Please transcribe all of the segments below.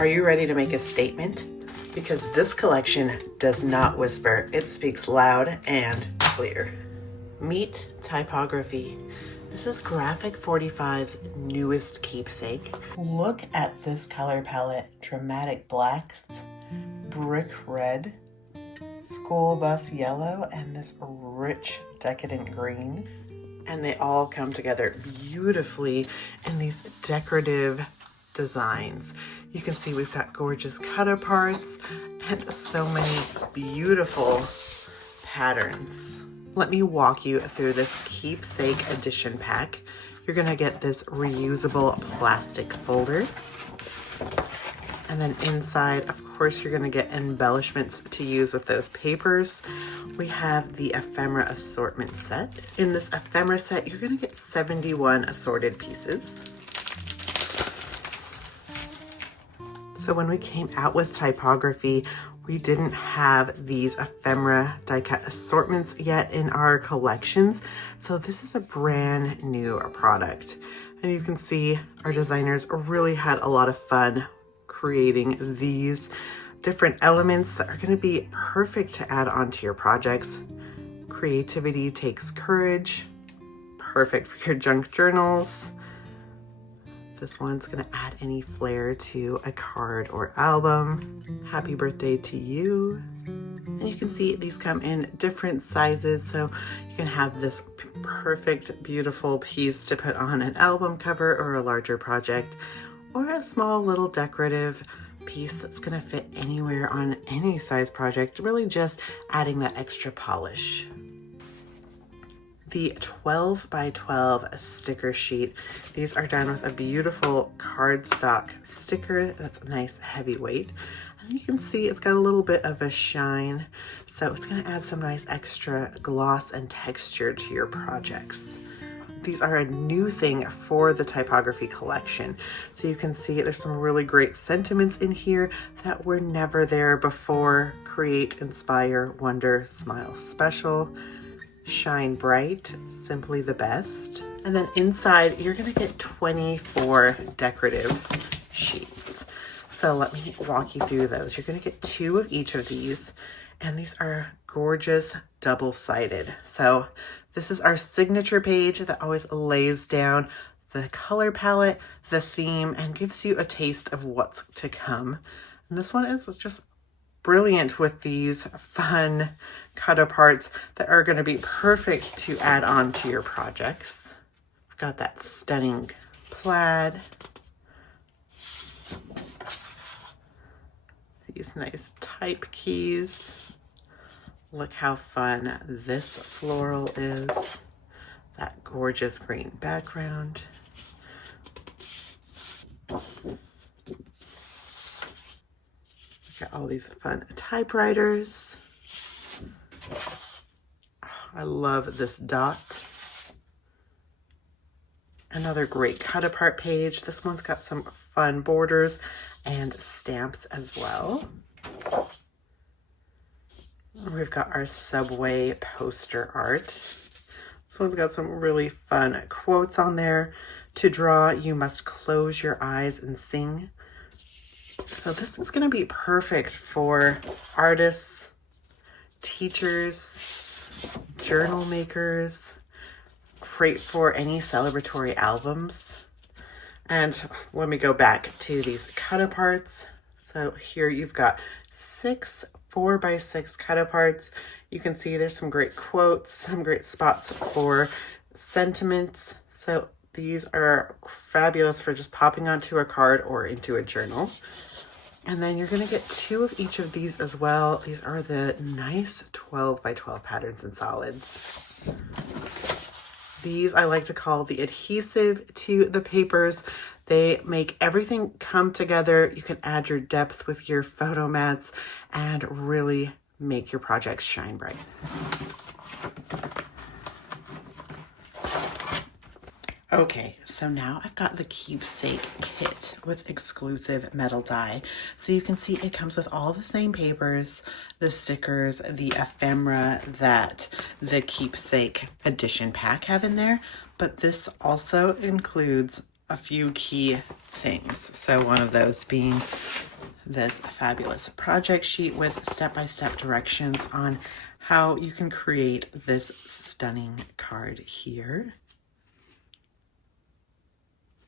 Are you ready to make a statement? Because this collection does not whisper, it speaks loud and clear. Meet Typography. This is Graphic 45's newest keepsake. Look at this color palette. Dramatic blacks, brick red, school bus yellow, and this rich decadent green. And they all come together beautifully in these decorative designs. You can see we've got gorgeous cut aparts and so many beautiful patterns. Let me walk you through this keepsake edition pack. You're gonna get this reusable plastic folder. And then inside, of course, you're gonna get embellishments to use with those papers. We have the Ephemera assortment set. In this Ephemera set, you're gonna get 71 assorted pieces. So when we came out with Typography, we didn't have these ephemera die cut assortments yet in our collections. So this is a brand new product. And you can see our designers really had a lot of fun creating these different elements that are going to be perfect to add onto your projects. Creativity takes courage, perfect for your junk journals. This one's gonna add any flair to a card or album. Happy birthday to you. And you can see these come in different sizes, so you can have this perfect, beautiful piece to put on an album cover or a larger project, or a small little decorative piece that's gonna fit anywhere on any size project, really just adding that extra polish. The 12 by 12 sticker sheet. These are done with a beautiful cardstock sticker that's nice heavyweight. And you can see it's got a little bit of a shine, so it's gonna add some nice extra gloss and texture to your projects. These are a new thing for the Typography collection. So you can see there's some really great sentiments in here that were never there before. Create, inspire, wonder, smile special. Shine bright, simply the best. And then inside, you're gonna get 24 decorative sheets. So let me walk you through those. You're gonna get 2 of each of these, and these are gorgeous double-sided. So this is our signature page that always lays down the color palette, the theme, and gives you a taste of what's to come. And this one is just brilliant with these fun cut aparts that are going to be perfect to add on to your projects. We've got that stunning plaid. These nice type keys. Look how fun this floral is. That gorgeous green background. Got all these fun typewriters. Oh, I love this dot. Another great cut apart page. This one's got some fun borders and stamps as well. We've got our subway poster art. This one's got some really fun quotes on there. To draw, you must close your eyes and sing. So this is going to be perfect for artists, teachers, journal makers, great for any celebratory albums. And let me go back to these cut aparts. So here you've got 6 4x6 cut aparts. You can see there's some great quotes, some great spots for sentiments. So these are fabulous for just popping onto a card or into a journal. And then you're going to get 2 of each of these as well. These are the nice 12 by 12 patterns and solids. These I like to call the adhesive to the papers. They make everything come together. You can add your depth with your photo mats and really make your projects shine bright. Okay, so now I've got the Keepsake Kit with exclusive metal die. So you can see it comes with all the same papers, the stickers, the ephemera that the Keepsake edition pack have in there, but this also includes a few key things. So one of those being this fabulous project sheet with step-by-step directions on how you can create this stunning card here.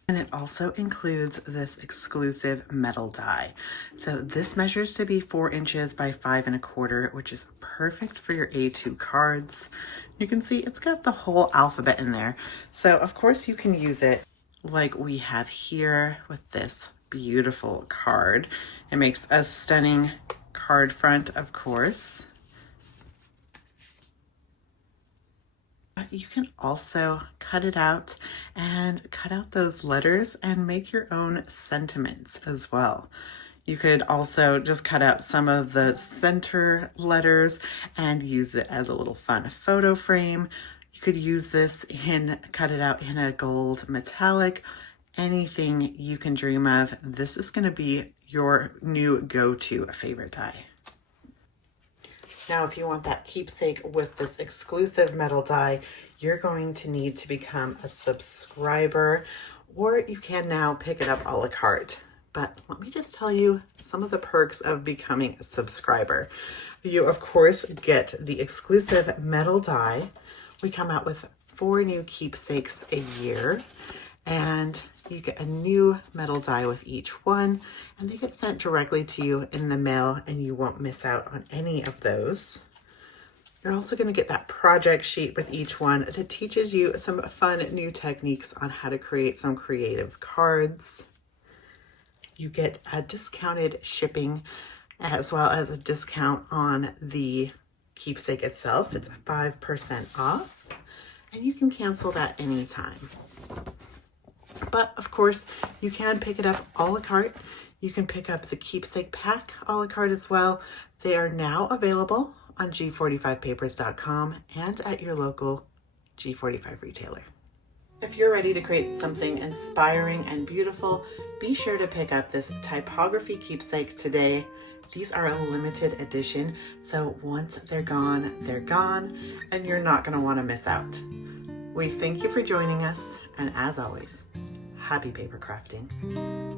And it also includes this exclusive metal die. So this measures to be 4 inches by 5 1/4, which is perfect for your A2 cards. You can see it's got the whole alphabet in there. So of course you can use it like we have here with this beautiful card. It makes a stunning card front, of course. You can also cut it out and cut out those letters and make your own sentiments as well. You could also just cut out some of the center letters and use it as a little fun photo frame. You could use this cut it out in a gold metallic, anything you can dream of. This is going to be your new go-to favorite die. Now, if you want that keepsake with this exclusive metal die, you're going to need to become a subscriber, or you can now pick it up a la carte. But let me just tell you some of the perks of becoming a subscriber. You, of course, get the exclusive metal die. We come out with 4 new keepsakes a year, and you get a new metal die with each one, and they get sent directly to you in the mail, and you won't miss out on any of those. You're also going to get that project sheet with each one that teaches you some fun new techniques on how to create some creative cards. You get a discounted shipping as well as a discount on the keepsake itself. It's 5% off, and you can cancel that anytime. But of course, you can pick it up a la carte. You can pick up the keepsake pack a la carte as well. They are now available on G45papers.com and at your local G45 retailer. If you're ready to create something inspiring and beautiful, be sure to pick up this Typography Keepsake today. These are a limited edition, so once they're gone, and you're not going to want to miss out. We thank you for joining us, and as always, happy paper crafting.